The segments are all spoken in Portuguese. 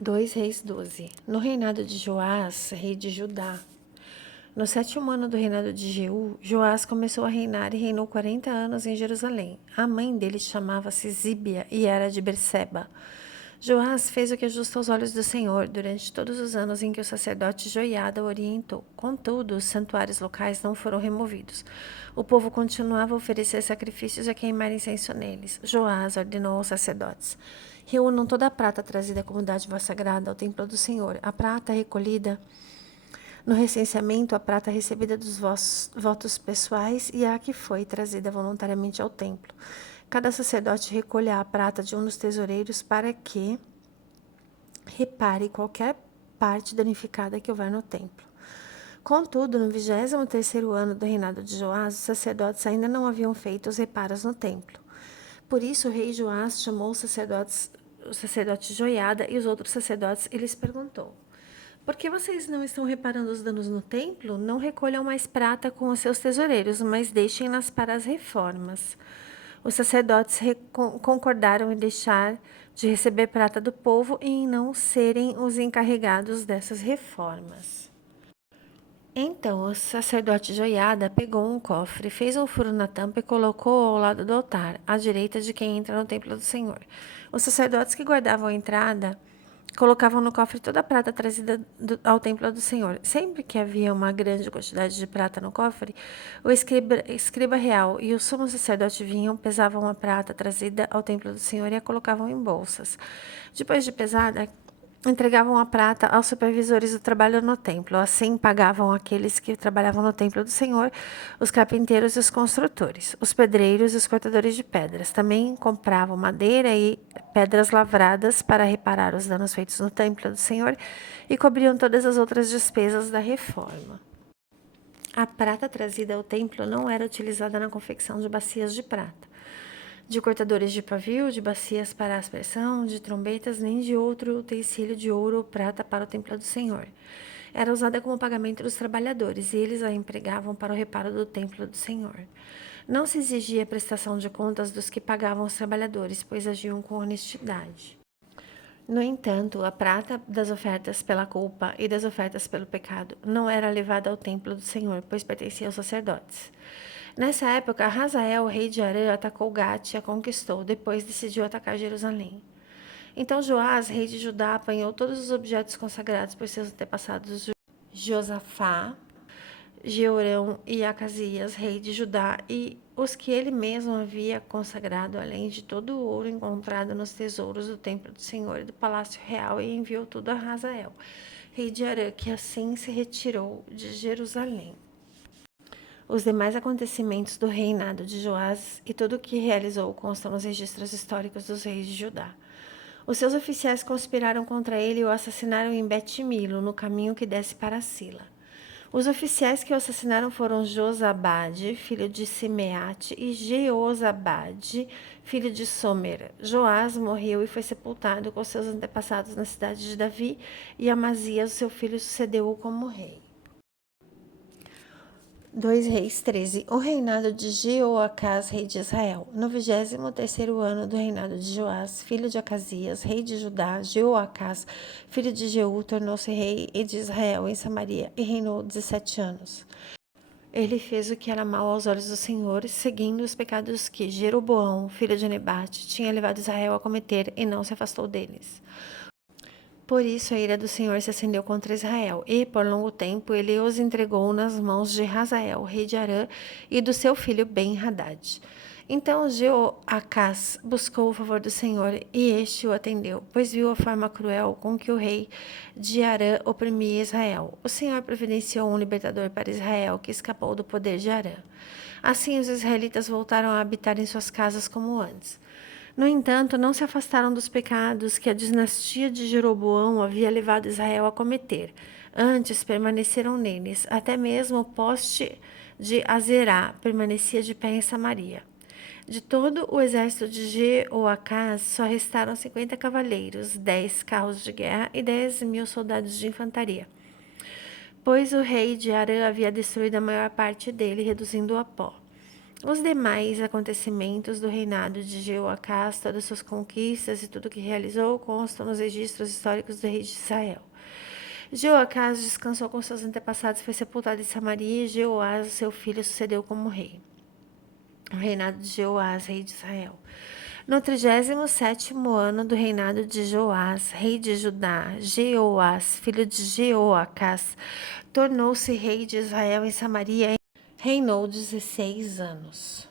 2 Reis 12. No reinado de Joás, rei de Judá, no 7º ano do reinado de Jeú, Joás começou a reinar e reinou 40 anos em Jerusalém. A mãe dele chamava-se Zíbia e era de Berseba. Joás fez o que é justo aos olhos do Senhor durante todos os anos em que o sacerdote Joiada o orientou. Contudo, os santuários locais não foram removidos. O povo continuava a oferecer sacrifícios e a queimar incenso neles. Joás ordenou aos sacerdotes: reúnam toda a prata trazida como dádiva sagrada ao templo do Senhor. A prata recolhida no recenseamento, a prata recebida dos votos pessoais e a que foi trazida voluntariamente ao templo. Cada sacerdote recolha a prata de um dos tesoureiros para que repare qualquer parte danificada que houver no templo. Contudo, no 23º ano do reinado de Joás, os sacerdotes ainda não haviam feito os reparos no templo. Por isso, o rei Joás chamou o sacerdote Joiada e os outros sacerdotes e lhes perguntou: por que vocês não estão reparando os danos no templo? Não recolham mais prata com os seus tesoureiros, mas deixem-nas para as reformas. Os sacerdotes concordaram em deixar de receber prata do povo e em não serem os encarregados dessas reformas. Então o sacerdote Joiada pegou um cofre, fez um furo na tampa e colocou ao lado do altar, à direita de quem entra no templo do Senhor. Os sacerdotes que guardavam a entrada colocavam no cofre toda a prata trazida ao templo do Senhor. Sempre que havia uma grande quantidade de prata no cofre, o escriba real e o sumo sacerdote vinham, pesavam a prata trazida ao templo do Senhor e a colocavam em bolsas. Depois de pesada, entregavam a prata aos supervisores do trabalho no templo. Assim, pagavam aqueles que trabalhavam no templo do Senhor, os carpinteiros e os construtores, os pedreiros e os cortadores de pedras. Também compravam madeira e pedras lavradas para reparar os danos feitos no templo do Senhor e cobriam todas as outras despesas da reforma. A prata trazida ao templo não era utilizada na confecção de bacias de prata, de cortadores de pavio, de bacias para aspersão, de trombetas, nem de outro utensílio de ouro ou prata para o templo do Senhor. Era usada como pagamento dos trabalhadores, e eles a empregavam para o reparo do templo do Senhor. Não se exigia prestação de contas dos que pagavam os trabalhadores, pois agiam com honestidade. No entanto, a prata das ofertas pela culpa e das ofertas pelo pecado não era levada ao templo do Senhor, pois pertencia aos sacerdotes. Nessa época, Hazael, rei de Arã, atacou Gate e a conquistou, depois decidiu atacar Jerusalém. Então Joás, rei de Judá, apanhou todos os objetos consagrados por seus antepassados Josafá, Jeorão e Acasias, rei de Judá, e os que ele mesmo havia consagrado, além de todo o ouro encontrado nos tesouros do templo do Senhor e do palácio real, e enviou tudo a Hazael, rei de Arã, que assim se retirou de Jerusalém. Os demais acontecimentos do reinado de Joás e tudo o que realizou constam nos registros históricos dos reis de Judá. Os seus oficiais conspiraram contra ele e o assassinaram em Bet-Milo, no caminho que desce para Sila. Os oficiais que o assassinaram foram Josabade, filho de Simeate, e Jeozabade, filho de Somer. Joás morreu e foi sepultado com seus antepassados na cidade de Davi, e Amazias, seu filho, sucedeu-o como rei. 2 Reis 13. O reinado de Jeoacás, rei de Israel. No 23º ano do reinado de Joás, filho de Acasias, rei de Judá, Jeoacás, filho de Jeú, tornou-se rei de Israel em Samaria e reinou 17 anos. Ele fez o que era mal aos olhos do Senhor, seguindo os pecados que Jeroboão, filho de Nebate, tinha levado Israel a cometer, e não se afastou deles. Por isso a ira do Senhor se acendeu contra Israel, e por longo tempo ele os entregou nas mãos de Hazael, rei de Arã, e do seu filho Ben-Hadad. Então Jeoacás buscou o favor do Senhor, e este o atendeu, pois viu a forma cruel com que o rei de Arã oprimia Israel. O Senhor providenciou um libertador para Israel, que escapou do poder de Arã. Assim os israelitas voltaram a habitar em suas casas como antes. No entanto, não se afastaram dos pecados que a dinastia de Jeroboão havia levado Israel a cometer. Antes permaneceram neles, até mesmo o poste de Azerá permanecia de pé em Samaria. De todo o exército de Jeoacás, só restaram 50 cavaleiros, 10 carros de guerra e 10.000 soldados de infantaria, pois o rei de Arã havia destruído a maior parte dele, reduzindo-o a pó. Os demais acontecimentos do reinado de Jeoacás, todas suas conquistas e tudo que realizou, constam nos registros históricos do rei de Israel. Jeoacás descansou com seus antepassados, foi sepultado em Samaria, e Jeoás, seu filho, sucedeu como rei. O reinado de Jeoás, rei de Israel. No 37º ano do reinado de Joás, rei de Judá, Jeoás, filho de Jeoacás, tornou-se rei de Israel em Samaria e reinou 16 anos.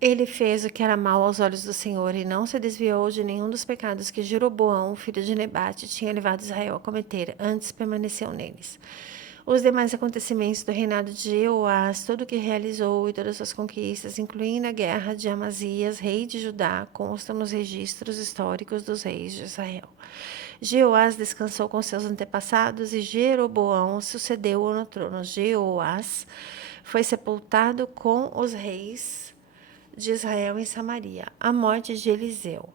Ele fez o que era mal aos olhos do Senhor e não se desviou de nenhum dos pecados que Jeroboão, filho de Nebate, tinha levado Israel a cometer, antes permaneceu neles. Os demais acontecimentos do reinado de Jeoás, tudo o que realizou e todas suas conquistas, incluindo a guerra de Amazias, rei de Judá, constam nos registros históricos dos reis de Israel. Jeoás descansou com seus antepassados e Jeroboão sucedeu-o no trono. Jeoás foi sepultado com os reis de Israel em Samaria. A morte de Eliseu.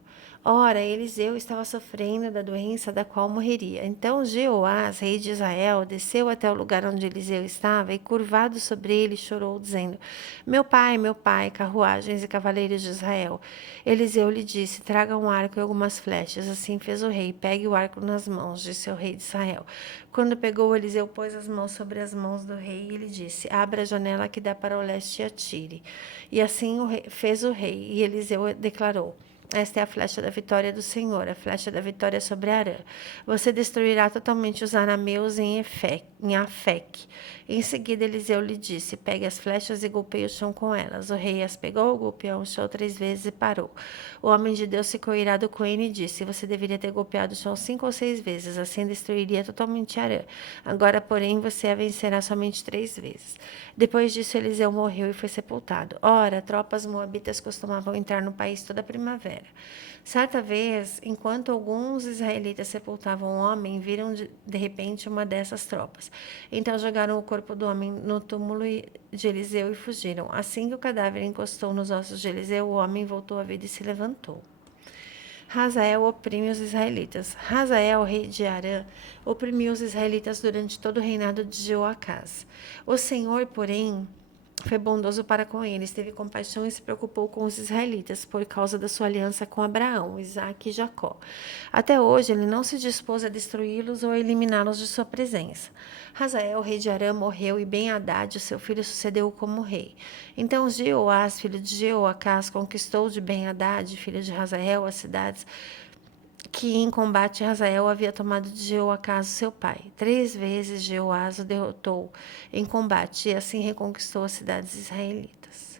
Ora, Eliseu estava sofrendo da doença da qual morreria. Então Jeoás, rei de Israel, desceu até o lugar onde Eliseu estava e, curvado sobre ele, chorou, dizendo: meu pai, carruagens e cavaleiros de Israel. Eliseu lhe disse: traga um arco e algumas flechas. Assim fez o rei. Pegue o arco nas mãos, disse o rei de Israel. Quando pegou, Eliseu pôs as mãos sobre as mãos do rei e lhe disse: abra a janela que dá para o leste e atire. E assim fez o rei. E Eliseu declarou: esta é a flecha da vitória do Senhor, a flecha da vitória sobre Arã. Você destruirá totalmente os arameus em Afec. Em seguida, Eliseu lhe disse: pegue as flechas e golpeie o chão com elas. O rei as pegou, golpeou o chão 3 vezes e parou. O homem de Deus ficou irado com ele e disse: você deveria ter golpeado o chão 5 ou 6 vezes, assim destruiria totalmente Arã. Agora, porém, você a vencerá somente 3 vezes. Depois disso, Eliseu morreu e foi sepultado. Ora, tropas moabitas costumavam entrar no país toda a primavera. Certa vez, enquanto alguns israelitas sepultavam um homem, viram de repente uma dessas tropas. Então jogaram o corpo do homem no túmulo de Eliseu e fugiram. Assim que o cadáver encostou nos ossos de Eliseu, o homem voltou à vida e se levantou. Hazael oprime os israelitas. Hazael, rei de Arã, oprimiu os israelitas durante todo o reinado de Jeoacás. O Senhor, porém, foi bondoso para com eles, teve compaixão e se preocupou com os israelitas por causa da sua aliança com Abraão, Isaque e Jacó. Até hoje, ele não se dispôs a destruí-los ou a eliminá-los de sua presença. Hazael, rei de Arã, morreu e Ben-Hadad, seu filho, sucedeu-o como rei. Então Jeoás, filho de Jeoacás, conquistou de Ben-Hadad, filho de Hazael, as cidades que em combate Hazael havia tomado de Jeoacás, seu pai. 3 vezes Jeoás o derrotou em combate e assim reconquistou as cidades israelitas.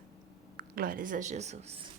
Glórias a Jesus.